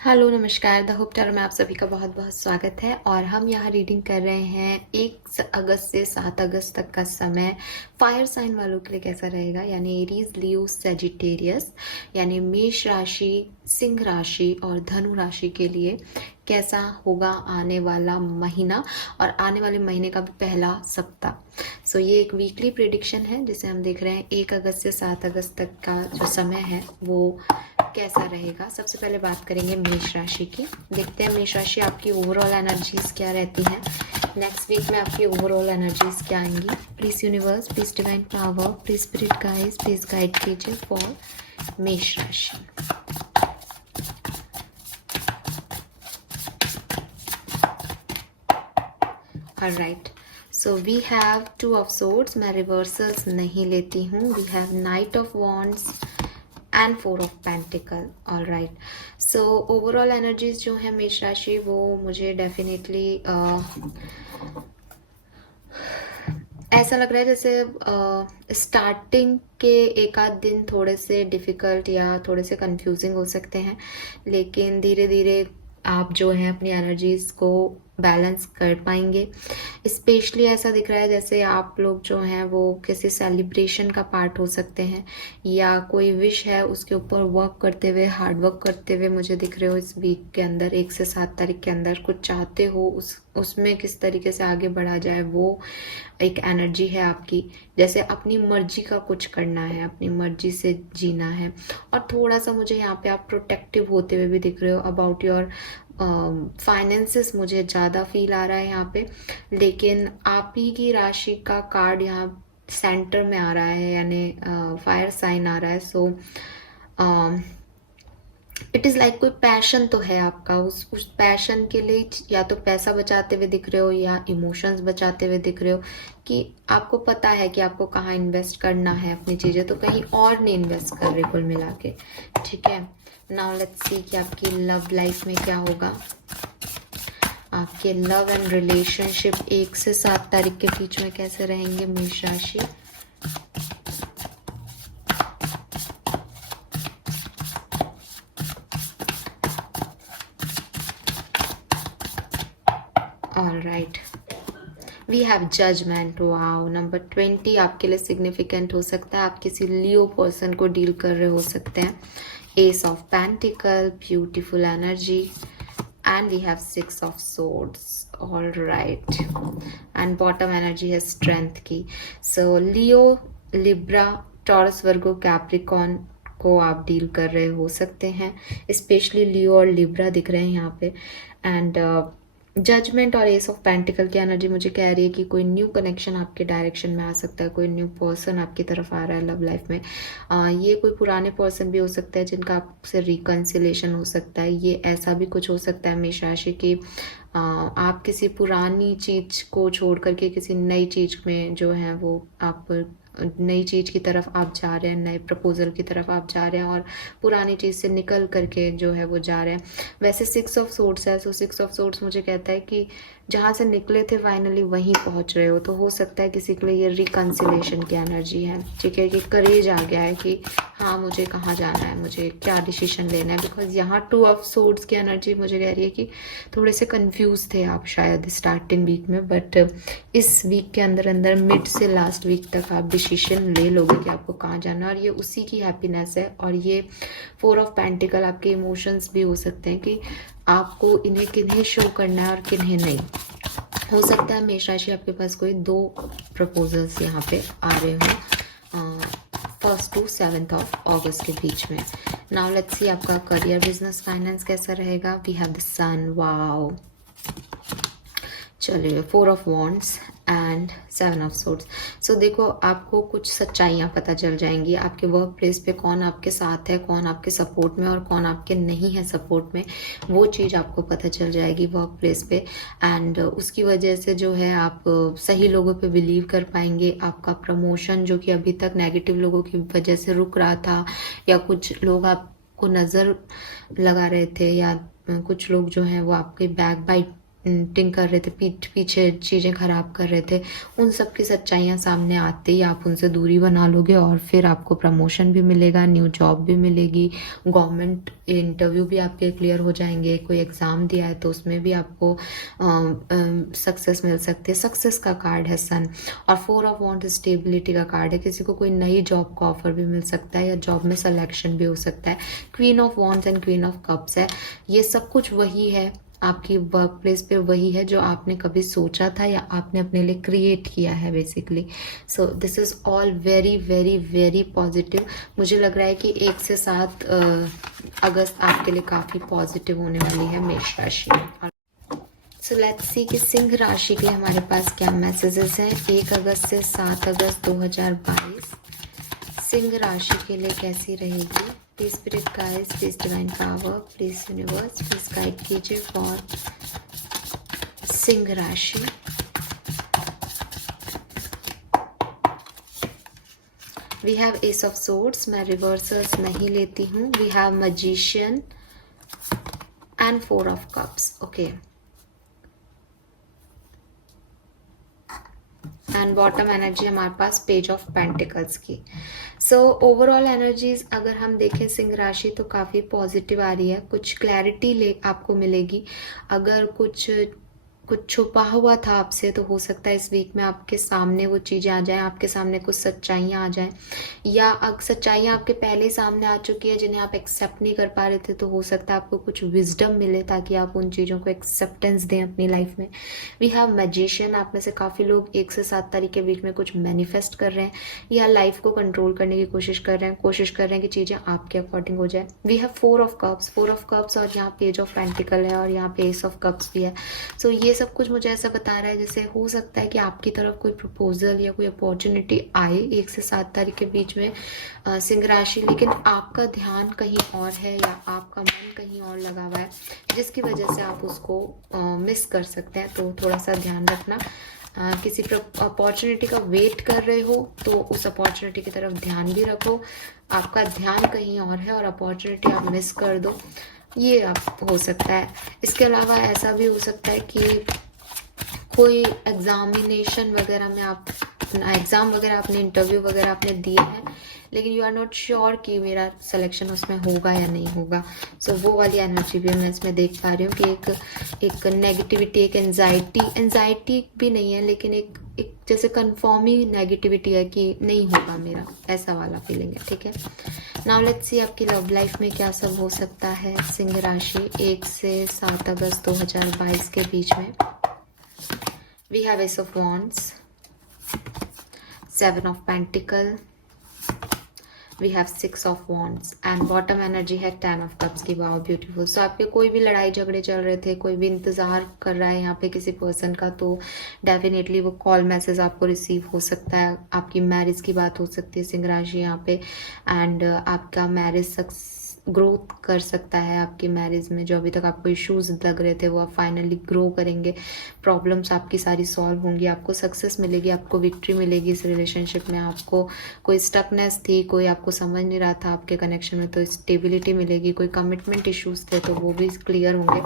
Hello नमस्कार the hope tarot में आप सभी का बहुत बहुत स्वागत है। और हम यहाँ रीडिंग कर रहे हैं 1 अगस्त से 7 अगस्त तक का समय फायर साइन वालों के लिए कैसा रहेगा, यानी एरीज, लियो, सेजिटेरियस, यानी मेष राशि, सिंह राशि और धनु राशि के लिए कैसा होगा आने वाला महीना और आने वाले महीने का भी पहला सप्ताह। सो ये एक वीकली प्रिडिक्शन है जिसे हम देख रहे हैं 1 अगस्त से 7 अगस्त तक का जो समय है वो कैसा रहेगा। सबसे पहले बात करेंगे मेष राशि की। देखते हैं मेष राशि आपकी ओवरऑल एनर्जीज क्या रहती हैं, नेक्स्ट वीक में आपकी ओवरऑल एनर्जीज क्या आएंगी। Please universe, please divine power, please spirit guides, please guide कीजिए फॉर मेष राशि। Alright, so we have 2 of swords. मैं रिवर्सल्स नहीं लेती हूँ। We have knight of wands and 4 of pentacle. All right, so overall energies जो है मेष राशि वो मुझे डेफिनेटली ऐसा लग रहा है जैसे स्टार्टिंग के एक आध दिन थोड़े से डिफ़िकल्ट या थोड़े से कंफ्यूजिंग हो सकते हैं, लेकिन धीरे धीरे आप जो है अपनी एनर्जीज को बैलेंस कर पाएंगे। स्पेशली ऐसा दिख रहा है जैसे आप लोग जो हैं वो किसी सेलिब्रेशन का पार्ट हो सकते हैं या कोई विश है उसके ऊपर वर्क करते हुए, हार्ड वर्क करते हुए मुझे दिख रहे हो। इस वीक के अंदर 1 से 7 तारीख के अंदर कुछ चाहते हो, उसमें किस तरीके से आगे बढ़ा जाए वो एक एनर्जी है आपकी। जैसे अपनी मर्जी का कुछ करना है, अपनी मर्जी से जीना है। और थोड़ा सा मुझे यहाँ पे आप प्रोटेक्टिव होते हुए भी दिख रहे हो अबाउट योर फाइनेंसेस, मुझे ज़्यादा फील आ रहा है यहाँ पे। लेकिन आप ही की राशि का कार्ड यहाँ सेंटर में आ रहा है, यानी फायर साइन आ रहा है। सो इट इज़ लाइक कोई पैशन तो है आपका, उस पैशन के लिए या तो पैसा बचाते हुए दिख रहे हो या इमोशंस बचाते हुए दिख रहे हो कि आपको पता है कि आपको कहाँ इन्वेस्ट करना है अपनी चीज़ें, तो कहीं और नहीं इन्वेस्ट कर रहे कुल मिला के। ठीक है, नाउ लेट्स सी कि आपकी लव लाइफ में क्या होगा। आपके लव एंड रिलेशनशिप 1 से 7 तारीख के बीच में कैसे रहेंगे मेष राशि। All right, we have judgement. Wow, number 20 आपके लिए सिग्निफिकेंट हो सकता है। आप किसी लियो पर्सन को डील कर रहे हो सकते हैं। S of pentacle, beautiful energy, and we have 6 of swords. All right, and bottom energy है strength की। so Leo, Libra, Taurus, Virgo, Capricorn को आप डील कर रहे हो सकते हैं। स्पेशली लियो और लिब्रा दिख रहे हैं यहाँ पे। एंड जजमेंट और एस ऑफ पेंटिकल की एनर्जी मुझे कह रही है कि कोई न्यू कनेक्शन आपके डायरेक्शन में आ सकता है, कोई न्यू पर्सन आपकी तरफ आ रहा है लव लाइफ में। ये कोई पुराने पर्सन भी हो सकता है जिनका आपसे रिकन्सिलेशन हो सकता है। ये ऐसा भी कुछ हो सकता है मेष राशि की आप किसी पुरानी चीज़ को छोड़ करके किसी नई चीज़ में जो है वो आप नई चीज़ की तरफ आप जा रहे हैं, नए प्रपोजल की तरफ आप जा रहे हैं और पुरानी चीज़ से निकल करके जो है वो जा रहे हैं। वैसे 6 ऑफ सोर्ड्स है, सो 6 ऑफ सोर्ड्स मुझे कहता है कि जहाँ से निकले थे फाइनली वहीं पहुँच रहे हो। तो हो सकता है किसी के लिए ये रिकन्सिलेशन की एनर्जी है। ठीक है, कि करेज आ गया है कि हाँ मुझे कहाँ जाना है, मुझे क्या डिसीजन लेना है। बिकॉज यहाँ 2 ऑफ सोर्ड्स की एनर्जी मुझे कह रही है कि थोड़े से कंफ्यूज थे आप शायद स्टार्टिंग वीक में, बट इस वीक के अंदर अंदर मिड से लास्ट वीक तक आप डिसीजन ले लोगे कि आपको कहाँ जाना है। और ये उसी की हैप्पीनेस है। और ये 4 ऑफ पेंटिकल आपके इमोशंस भी हो सकते हैं कि आपको इन्हें किन्हें शो करना है और किन्हें नहीं। हो सकता है मेष राशि आपके पास कोई 2 प्रपोजल्स यहाँ पे आ रहे हो 1st to 7th ऑफ अगस्त के बीच में। नाउ लेट्स सी आपका करियर, बिजनेस, फाइनेंस कैसा रहेगा। We have the sun. Wow, चलिए 4 of wands and 7 of swords. So देखो, आपको कुछ सच्चाइयाँ पता चल जाएंगी। आपके वर्क प्लेस पे कौन आपके साथ है, कौन आपके सपोर्ट में और कौन आपके नहीं है सपोर्ट में, वो चीज़ आपको पता चल जाएगी वर्क प्लेस पे। एंड उसकी वजह से जो है आप सही लोगों पे बिलीव कर पाएंगे। आपका प्रमोशन जो कि अभी तक नेगेटिव लोगों की वजह से रुक रहा था, या कुछ लोग आपको नज़र लगा रहे थे, या कुछ लोग जो हैं वो आपके बैक बाइट टिंग कर रहे थे, पीछे चीज़ें ख़राब कर रहे थे, उन सब की सच्चाइयाँ सामने आते ही आप उनसे दूरी बना लोगे और फिर आपको प्रमोशन भी मिलेगा, न्यू जॉब भी मिलेगी, गवर्नमेंट इंटरव्यू भी आपके क्लियर हो जाएंगे, कोई एग्ज़ाम दिया है तो उसमें भी आपको सक्सेस मिल सकती है। सक्सेस का कार्ड है सन, और 4 ऑफ वॉन्ड स्टेबिलिटी का कार्ड है, किसी को कोई नई जॉब का ऑफर भी मिल सकता है या जॉब में सिलेक्शन भी हो सकता है। Queen of wands and queen of cups है, ये सब कुछ वही है आपकी वर्क प्लेस पे, वही है जो आपने कभी सोचा था या आपने अपने लिए क्रिएट किया है basically. So this is all very very very positive. मुझे लग रहा है कि 1 से 7 अगस्त आपके लिए काफ़ी पॉजिटिव होने वाली है मेष राशि। सो लेट्स सी कि सिंह राशि के लिए हमारे पास क्या मैसेजेस हैं 1 अगस्त से 7 अगस्त 2022 सिंह राशि के लिए कैसी रहेगी। Please spirit guides, please divine power, please universe, please guide कीजिए फॉर सिंह राशि। We have ace of swords, मैं रिवर्सल्स नहीं लेती हूँ। We have magician and 4 of cups, okay. And bottom energy हमारे पास पेज ऑफ पेंटिकल्स की। सो ओवरऑल एनर्जीज अगर हम देखें सिंह राशि तो काफ़ी पॉजिटिव आ रही है, कुछ क्लैरिटी ले आपको मिलेगी। अगर कुछ छुपा हुआ था आपसे तो हो सकता है इस वीक में आपके सामने वो चीज़ें आ जाएं, आपके सामने कुछ सच्चाइयाँ आ जाएं, या सच्चाइयाँ आपके पहले सामने आ चुकी है जिन्हें आप एक्सेप्ट नहीं कर पा रहे थे, तो हो सकता है आपको कुछ विजडम मिले ताकि आप उन चीज़ों को एक्सेप्टेंस दें अपनी लाइफ में। वी हैव मैजिशियन, आप में से काफ़ी लोग 1 से 7 तारीख के बीच में कुछ मैनिफेस्ट कर रहे हैं या लाइफ को कंट्रोल करने की कोशिश कर रहे हैं कि चीज़ें आपके अकॉर्डिंग हो जाए। वी हैव 4 ऑफ कप्स और यहाँ पेज ऑफ पेंटिकल है और यहाँ पे एस ऑफ कप्स भी है। सो ये सब कुछ मुझे ऐसा बता रहा है जैसे हो सकता है कि आपकी तरफ कोई प्रपोजल या कोई अपॉर्चुनिटी आए 1 से 7 तारीख के बीच में सिंह राशि, लेकिन आपका ध्यान कहीं और है या आपका मन कहीं और लगा हुआ है जिसकी वजह से आप उसको मिस कर सकते हैं। तो थोड़ा सा ध्यान रखना, किसी अपॉर्चुनिटी का वेट कर रहे हो तो उस अपॉर्चुनिटी की तरफ ध्यान भी रखो। आपका ध्यान कहीं और है और अपॉर्चुनिटी आप मिस कर दो, ये आप हो सकता है। इसके अलावा ऐसा भी हो सकता है कि कोई एग्जामिनेशन वगैरह में आप एग्ज़ाम वगैरह आपने इंटरव्यू वगैरह आपने दिए हैं लेकिन यू आर नॉट श्योर कि मेरा सिलेक्शन उसमें होगा या नहीं होगा। सो वो वाली एनर्जी भी मैं इसमें देख पा रही हूँ कि एक नेगेटिविटी, एक एनजाइटी भी नहीं है लेकिन एक जैसे कन्फर्म ही नेगेटिविटी है कि नहीं होगा मेरा, ऐसा वाला फीलिंग है। ठीक है, नाउ लेट्स सी आपकी लव लाइफ में क्या सब हो सकता है सिंह राशि 1 से 7 अगस्त 2022 के बीच में। We have ace of wands, 7 of pentacles, we have 6 of wands and bottom energy है 10 ऑफ कप्स की। Wow beautiful. सो आपके कोई भी लड़ाई झगड़े चल रहे थे, कोई भी इंतजार कर रहा है यहाँ पे किसी पर्सन का, तो डेफिनेटली वो कॉल मैसेज आपको रिसीव हो सकता है। आपकी मैरिज की बात हो सकती है सिंह राशि यहाँ पे, एंड आपका मैरिज ग्रोथ कर सकता है। आपकी मैरिज में जो अभी तक आपको इश्यूज लग रहे थे वो आप फाइनली ग्रो करेंगे, प्रॉब्लम्स आपकी सारी सॉल्व होंगी, आपको सक्सेस मिलेगी, आपको विक्ट्री मिलेगी इस रिलेशनशिप में। आपको कोई स्टकनेस थी, कोई आपको समझ नहीं रहा था आपके कनेक्शन में, तो स्टेबिलिटी मिलेगी। कोई कमिटमेंट इश्यूज थे तो वो भी क्लियर होंगे।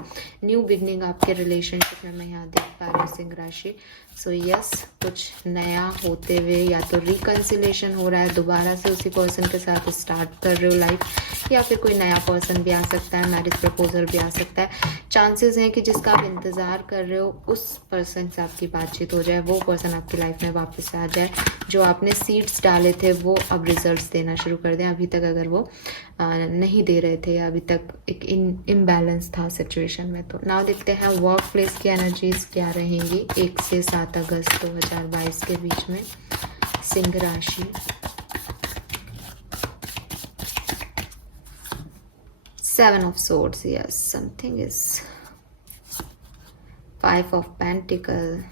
न्यू बिगनिंग आपके रिलेशनशिप में मैं यहाँ देख पा रही हूँ सिंह राशि। सो यस, कुछ नया होते हुए, या तो रिकन्सिलेशन हो रहा है, दोबारा से उसी पर्सन के साथ स्टार्ट कर रहे हो लाइफ, या फिर कोई नया पर्सन भी आ सकता है, मैरिज प्रपोजल भी आ सकता है। चांसेस हैं कि जिसका आप इंतज़ार कर रहे हो उस पर्सन से आपकी बातचीत हो जाए, वो पर्सन आपकी लाइफ में वापस आ जाए। जो आपने सीड्स डाले थे वो अब रिजल्ट्स देना शुरू कर दें, अभी तक अगर वो नहीं दे रहे थे या अभी तक एक इम्बैलेंस था सिचुएशन में। तो नाउ देखते हैं वर्क प्लेस की एनर्जीज क्या रहेंगी 1 से 7 अगस्त 2022 के बीच में सिंह राशि। 7 of swords, yes, something is 5 of pentacle,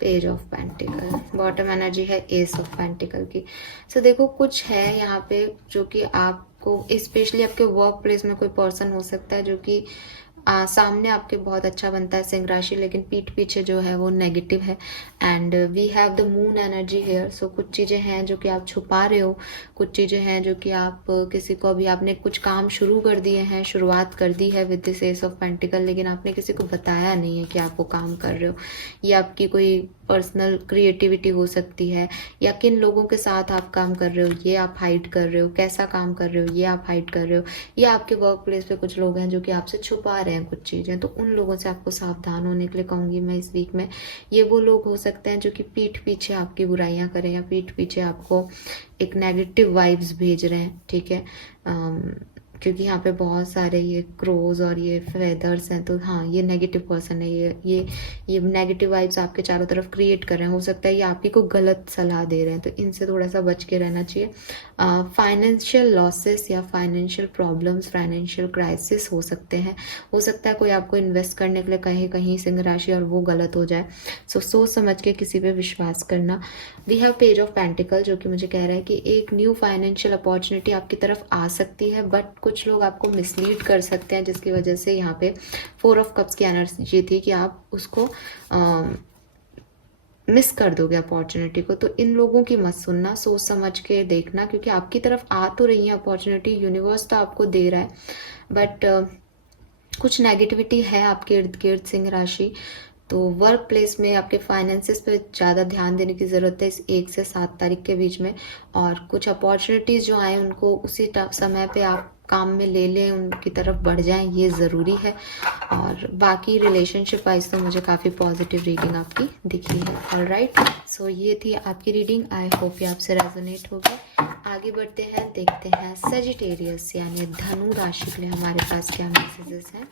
page of pentacle, bottom energy है एस ऑफ पेंटिकल की। सो देखो कुछ है यहाँ पे जो कि आपको, स्पेशली आपके वर्क प्लेस में कोई पर्सन हो सकता है जो कि सामने आपके बहुत अच्छा बनता है सिंह राशि, लेकिन पीठ पीछे जो है वो नेगेटिव है। And we have the moon energy here. So कुछ चीज़ें हैं जो कि आप छुपा रहे हो, कुछ चीज़ें हैं जो कि आप किसी को, अभी आपने कुछ काम शुरू कर दिए हैं, शुरुआत कर दी है with this S of pentacle, लेकिन आपने किसी को बताया नहीं है कि आप वो काम कर रहे हो। ये आपकी कोई पर्सनल क्रिएटिविटी हो सकती है, या किन लोगों के साथ आप काम कर रहे हो ये आप हाइड कर रहे हो, कैसा काम कर रहे हो ये आप हाइड कर रहे हो, या आपके वर्क प्लेस पे कुछ लोग हैं जो कि आपसे छुपा रहे हैं कुछ चीज़ें, तो उन लोगों से आपको सावधान होने के लिए कहूँगी मैं इस वीक में। ये वो लोग हो सकते हैं जो कि पीठ पीछे आपकी बुराइयां करें, या पीठ पीछे आपको एक नेगेटिव वाइब्स भेज रहे हैं, ठीक है। क्योंकि यहाँ पे बहुत सारे ये क्रोज और ये फेदर्स हैं, तो हाँ ये नेगेटिव पर्सन है, ये नेगेटिव वाइब्स आपके चारों तरफ क्रिएट कर रहे हैं। हो सकता है ये आपकी को गलत सलाह दे रहे हैं, तो इनसे थोड़ा सा बच के रहना चाहिए। फाइनेंशियल लॉसेस या फाइनेंशियल प्रॉब्लम्स, फाइनेंशियल क्राइसिस हो सकते हैं। हो सकता है कोई आपको इन्वेस्ट करने के लिए कहे कहीं सिंह राशि और वो गलत हो जाए। सो सोच समझ के किसी पे विश्वास करना। We have page of pentacle जो कि मुझे कह रहा है कि एक न्यू फाइनेंशियल अपॉर्चुनिटी आपकी तरफ आ सकती है, बट कुछ लोग आपको मिसलीड कर सकते हैं, जिसकी वजह से यहाँ पे 4 ऑफ कप्स की एनर्जी थी कि आप उसको मिस कर दोगे अपॉर्चुनिटी को। तो इन लोगों की मत सुनना, सोच समझ के देखना, क्योंकि आपकी तरफ आ तो रही है अपॉर्चुनिटी, यूनिवर्स तो आपको दे रहा है, बट कुछ नेगेटिविटी है आपके इर्द गिर्द सिंह राशि। तो वर्क प्लेस में आपके फाइनेंसेस पे ज़्यादा ध्यान देने की ज़रूरत है इस 1 से 7 तारीख के बीच में। और कुछ अपॉर्चुनिटीज़ जो आए उनको उसी समय पे आप काम में ले लें, उनकी तरफ बढ़ जाएं, ये ज़रूरी है। और बाकी रिलेशनशिप वाइज तो मुझे काफ़ी पॉजिटिव रीडिंग आपकी दिखी है। ऑलराइट, सो ये थी आपकी रीडिंग। आई होप ये आपसे रेजोनेट होगी। आगे बढ़ते हैं, देखते हैं सजिटेरियस यानी धनु राशि के लिए हमारे पास क्या मैसेजेस हैं।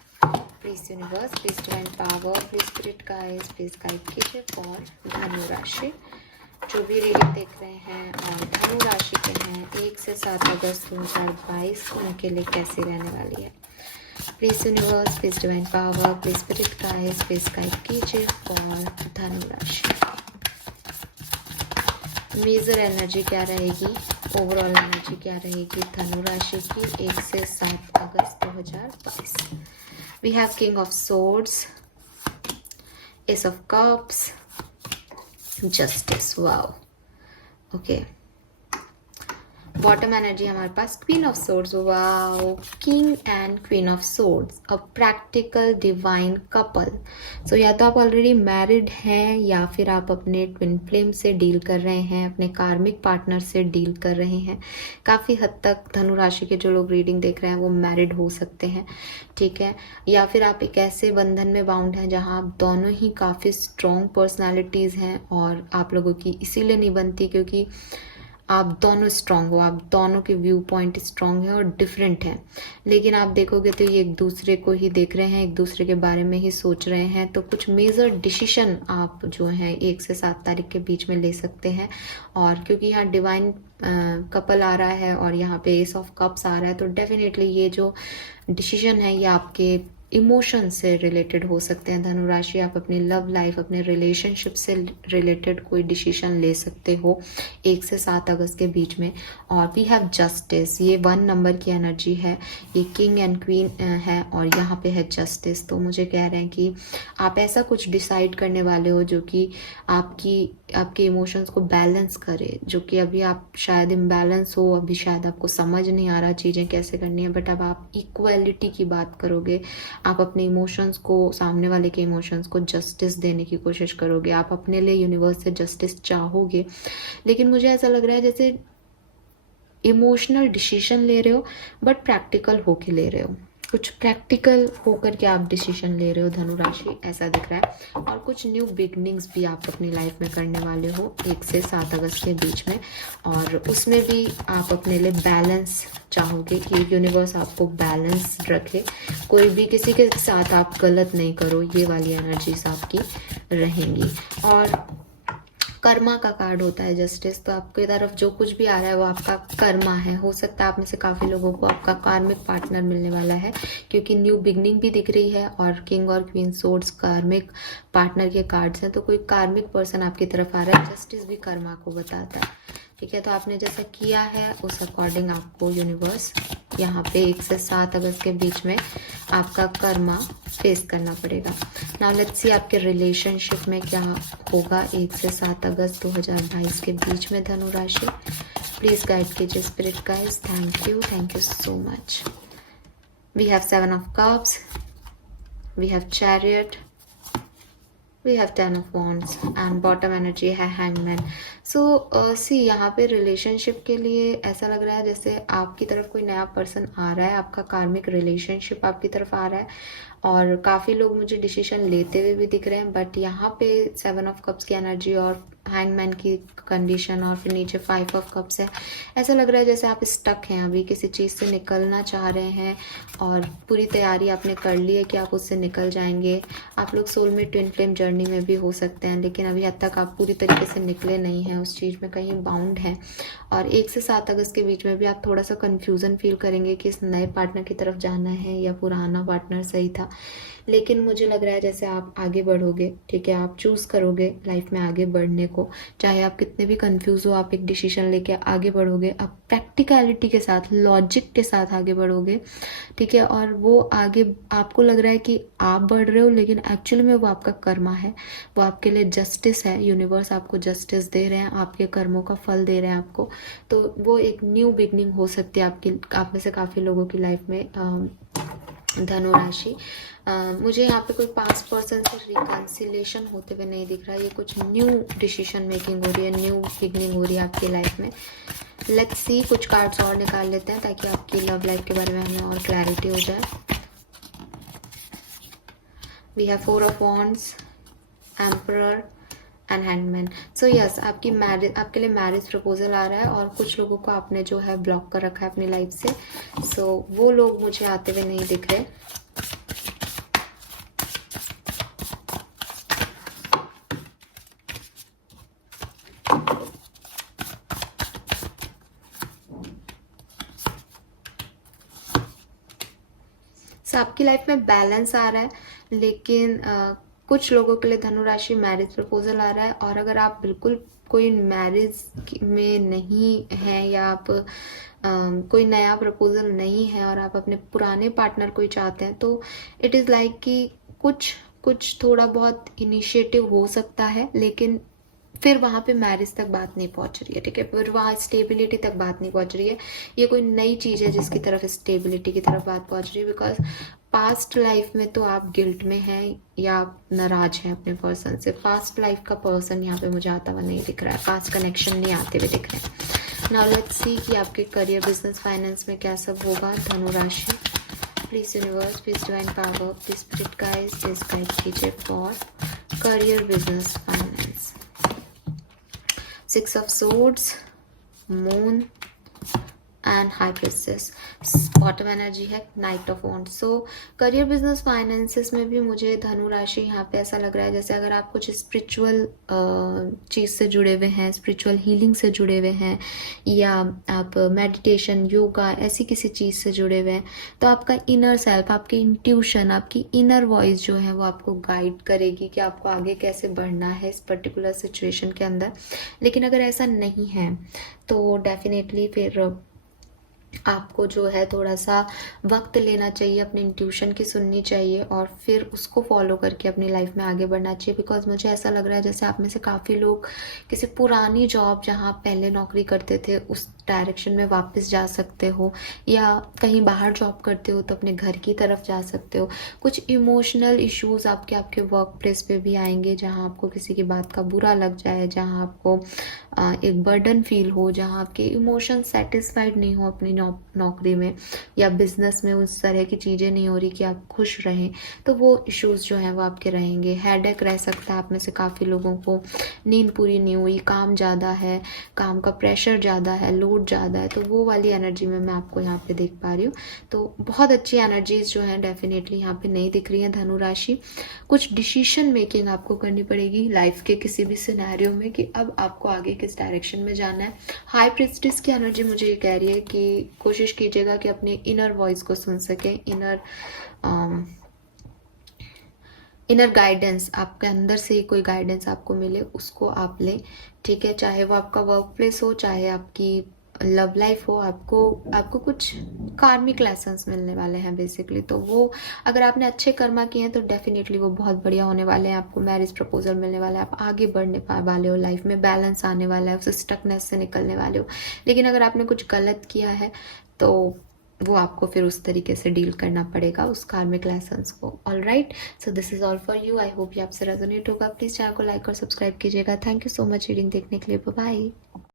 Please universe, please divine power, please spirit guides, please guide कीजिए फॉर धनु राशि। जो भी रीडिंग देख रहे हैं और धनु राशि के हैं 1 से 7 अगस्त 2022 उनके लिए कैसी रहने वाली है। Please universe, please divine power, please spirit guides, please guide कीजिए फॉर धनु राशि। मेजर एनर्जी क्या रहेगी, ओवरऑल एनर्जी क्या रहेगी धनु राशि की 1 से 7 अगस्त 2022। We have king of swords, ace of cups, justice. Wow, okay. Bottom energy हमारे पास queen of swords. Wow, king and queen of swords, a practical divine couple. So या तो आप ऑलरेडी मैरिड हैं, या फिर आप अपने ट्विन फ्लेम से डील कर रहे हैं, अपने कार्मिक पार्टनर से डील कर रहे हैं। काफ़ी हद तक धनु राशि के जो लोग रीडिंग देख रहे हैं वो मैरिड हो सकते हैं, ठीक है। या फिर आप एक ऐसे बंधन में बाउंड हैं जहां आप दोनों ही काफ़ी स्ट्रॉन्ग पर्सनालिटीज़ हैं, और आप लोगों की इसीलिए नहीं बनती क्योंकि आप दोनों स्ट्रांग हो, आप दोनों के व्यू पॉइंट स्ट्रांग है और डिफरेंट है। लेकिन आप देखोगे तो ये एक दूसरे को ही देख रहे हैं, एक दूसरे के बारे में ही सोच रहे हैं। तो कुछ मेजर डिसीजन आप जो है 1 से 7 तारीख के बीच में ले सकते हैं। और क्योंकि यहाँ डिवाइन कपल आ रहा है और यहाँ पे एस ऑफ कप्स आ रहा है, तो डेफिनेटली ये जो डिसीजन है ये आपके इमोशन से रिलेटेड हो सकते हैं। धनुराशि, आप अपनी लव लाइफ, अपने रिलेशनशिप से रिलेटेड कोई डिसीजन ले सकते हो 1 से 7 अगस्त के बीच में। और वी हैव जस्टिस, ये 1 नंबर की एनर्जी है, ये किंग एंड क्वीन है और यहाँ पे है जस्टिस। तो मुझे कह रहे हैं कि आप ऐसा कुछ डिसाइड करने वाले हो जो कि आपके इमोशंस को बैलेंस करे, जो कि अभी आप शायद इम्बैलेंस हो, अभी शायद आपको समझ नहीं आ रहा चीज़ें कैसे करनी है, बट अब आप इक्वालिटी की बात करोगे, आप अपने इमोशंस को, सामने वाले के इमोशंस को जस्टिस देने की कोशिश करोगे, आप अपने लिए यूनिवर्स से जस्टिस चाहोगे। लेकिन मुझे ऐसा लग रहा है जैसे इमोशनल डिसीजन ले रहे हो बट प्रैक्टिकल होके ले रहे हो, कुछ प्रैक्टिकल होकर के आप डिसीजन ले रहे हो धनुराशि, ऐसा दिख रहा है। और कुछ न्यू बिगनिंग्स भी आप अपनी लाइफ में करने वाले हो 1 से 7 अगस्त के बीच में, और उसमें भी आप अपने लिए बैलेंस चाहोगे कि यूनिवर्स आपको बैलेंस रखे, कोई भी किसी के साथ आप गलत नहीं करो, ये वाली एनर्जीज आपकी रहेंगी। और कर्मा का कार्ड होता है जस्टिस, तो आपकी तरफ जो कुछ भी आ रहा है वो आपका कर्मा है। हो सकता है आप में से काफ़ी लोगों को आपका कार्मिक पार्टनर मिलने वाला है, क्योंकि न्यू बिगनिंग भी दिख रही है और किंग और क्वीन सोर्ड्स कार्मिक पार्टनर के कार्ड्स हैं, तो कोई कार्मिक पर्सन आपकी तरफ आ रहा है। जस्टिस भी कर्मा को बताता है। ठीक है, तो आपने जैसा किया है उस अकॉर्डिंग आपको यूनिवर्स यहाँ पे 1 से 7 अगस्त के बीच में आपका कर्मा फेस करना पड़ेगा। नाउ लेट्स सी आपके रिलेशनशिप में क्या होगा 1 से 7 अगस्त 2022 के बीच में धनु राशि। प्लीज गाइड कीजिए spirit guides. Thank you so much. We have 7 of cups, we have chariot, we have 10 of wands and bottom energy है hangman। so see यहाँ पे रिलेशनशिप के लिए ऐसा लग रहा है जैसे आपकी तरफ कोई नया पर्सन आ रहा है, आपका कार्मिक रिलेशनशिप आपकी तरफ आ रहा है और काफ़ी लोग मुझे डिसीजन लेते हुए भी दिख रहे हैं। बट यहाँ पे 7 ऑफ कप्स की एनर्जी और हैंगमैन की कंडीशन और फिर नीचे 5 ऑफ कप्स है। ऐसा लग रहा है जैसे आप स्टक हैं, अभी किसी चीज़ से निकलना चाह रहे हैं और पूरी तैयारी आपने कर ली है कि आप उससे निकल जाएंगे। आप लोग सोलमेट ट्विन फ्लेम जर्नी में भी हो सकते हैं, लेकिन अभी हद तक आप पूरी तरीके से निकले नहीं हैं, उस चीज़ में कहीं बाउंड हैं। और 1 से 7 अगस्त के बीच में भी आप थोड़ा सा कन्फ्यूज़न फील करेंगे कि इस नए पार्टनर की तरफ जाना है या पुराना पार्टनर सही था। लेकिन मुझे लग रहा है जैसे आप आगे बढ़ोगे, ठीक है, आप चूज़ करोगे लाइफ में आगे बढ़ने को। चाहे आप कितने भी कंफ्यूज हो, आप एक डिसीजन लेके आगे बढ़ोगे, आप प्रैक्टिकलिटी के साथ, लॉजिक के साथ आगे बढ़ोगे, ठीक है। और वो आगे आपको लग रहा है कि आप बढ़ रहे हो, लेकिन एक्चुअली में वो आपका कर्मा है, वो आपके लिए जस्टिस है। यूनिवर्स आपको जस्टिस दे रहे हैं, आपके कर्मों का फल दे रहे हैं आपको। तो वो एक न्यू बिगनिंग हो सकती है आपकी, आप में से काफ़ी लोगों की लाइफ में धनु राशि। मुझे यहाँ पे कोई पास्ट पर्सन से रिकन्सिलेशन होते हुए नहीं दिख रहा है। ये कुछ न्यू डिसीजन मेकिंग हो रही है, न्यू बिगनिंग हो रही है आपकी लाइफ में। लेट्स सी, कुछ कार्ड्स और निकाल लेते हैं ताकि आपकी लव लाइफ के बारे में हमें और क्लैरिटी हो जाए। We have 4 of wands, emperor and hangman. So yes, आपकी मैरिज, आपके लिए मैरिज प्रपोजल आ रहा है और कुछ लोगों को आपने जो है ब्लॉक कर रखा है अपनी लाइफ से। सो वो लोग मुझे आते हुए नहीं दिख रहे। आपकी लाइफ में बैलेंस आ रहा है, लेकिन कुछ लोगों के लिए धनु राशि मैरिज प्रपोजल आ रहा है। और अगर आप बिल्कुल कोई मैरिज में नहीं हैं या आप कोई नया प्रपोजल नहीं है और आप अपने पुराने पार्टनर को ही चाहते हैं, तो इट इज़ लाइक कि कुछ थोड़ा बहुत इनिशिएटिव हो सकता है, लेकिन फिर वहाँ पे मैरिज तक बात नहीं पहुँच रही है, ठीक है। फिर वहाँ स्टेबिलिटी तक बात नहीं पहुँच रही है। ये कोई नई चीज़ है जिसकी तरफ स्टेबिलिटी की तरफ बात पहुँच रही है। बिकॉज पास्ट लाइफ में तो आप गिल्ट में हैं या आप नाराज हैं अपने पर्सन से। पास्ट लाइफ का पर्सन यहाँ पे मुझे आता हुआ नहीं दिख रहा है, पास्ट कनेक्शन नहीं आते हुए दिख रहे हैं। नाउ लेट्स सी कि आपके करियर, बिजनेस, फाइनेंस में क्या सब होगा धनु राशि। Please universe, please divine power, please spirit guides, please guide कीजिए for career, business, finance. 6 of swords, moon and high princess. Bottom energy है knight of wands. So career, business, finances में भी मुझे धनु राशि यहाँ पे ऐसा लग रहा है जैसे अगर आप कुछ स्पिरिचुअल चीज़ से जुड़े हुए हैं, स्पिरिचुअल हीलिंग से जुड़े हुए हैं, या आप मेडिटेशन, योगा, ऐसी किसी चीज़ से जुड़े हुए हैं, तो आपका इनर सेल्फ, आपकी इंट्यूशन, आपकी इनर वॉइस जो है वो आपको गाइड करेगी कि आपको आगे कैसे बढ़ना है इस पर्टिकुलर सिचुएशन के अंदर। लेकिन अगर ऐसा नहीं है तो डेफिनेटली फिर आपको जो है थोड़ा सा वक्त लेना चाहिए, अपनी इंट्यूशन की सुननी चाहिए और फिर उसको फॉलो करके अपनी लाइफ में आगे बढ़ना चाहिए। बिकॉज मुझे ऐसा लग रहा है जैसे आप में से काफ़ी लोग किसी पुरानी जॉब जहाँ आप पहले नौकरी करते थे उस डायरेक्शन में वापस जा सकते हो, या कहीं बाहर जॉब करते हो तो अपने घर की तरफ जा सकते हो। कुछ इमोशनल इश्यूज आपके वर्क प्लेस पे भी आएंगे जहाँ आपको किसी की बात का बुरा लग जाए, जहाँ आपको एक बर्डन फील हो, जहाँ आपके इमोशन सेटिस्फाइड नहीं हो अपनी नौकरी में या बिजनेस में, उस तरह की चीज़ें नहीं हो रही कि आप खुश रहें, तो वो इश्यूज जो हैं वो आपके रहेंगे। हेडेक रह सकता है आप में से काफ़ी लोगों को, नींद पूरी नहीं हुई, काम ज़्यादा है, काम का प्रेशर ज़्यादा है, लोड ज़्यादा है, तो वो वाली एनर्जी में मैं आपको यहाँ पे देख पा रही हूँ। तो बहुत अच्छी एनर्जीज जो हैं डेफिनेटली यहाँ पे नहीं दिख रही हैं धनु राशि। कुछ डिसीजन मेकिंग आपको करनी पड़ेगी लाइफ के किसी भी सिनेरियो में कि अब आपको आगे किस डायरेक्शन में जाना है। हाई प्रिस्टिस की एनर्जी मुझे ये कह रही है कि कोशिश कीजिएगा कि अपने इनर वॉइस को सुन सकें, इनर इनर गाइडेंस, आपके अंदर से ही कोई गाइडेंस आपको मिले, उसको आप लें, ठीक है। चाहे वो आपका वर्क प्लेस हो, चाहे आपकी लव लाइफ हो, आपको आपको कुछ कार्मिक लेसन्स मिलने वाले हैं बेसिकली। तो वो अगर आपने अच्छे कर्मा किए हैं तो डेफिनेटली वो बहुत बढ़िया होने वाले हैं। आपको मैरिज प्रपोजल मिलने वाला है, आप आगे बढ़ने वाले हो, लाइफ में बैलेंस आने वाला है, उस स्टकनेस से निकलने वाले हो। लेकिन अगर आपने कुछ गलत किया है तो वो आपको फिर उस तरीके से डील करना पड़ेगा उस कार्मिक लेसन्स को। All right, so this is all for you. I hope ये आपसे रेजोनेट होगा। प्लीज़ चैनल को लाइक और सब्सक्राइब कीजिएगा। Thank you so much reading देखने के लिए। Bye bye.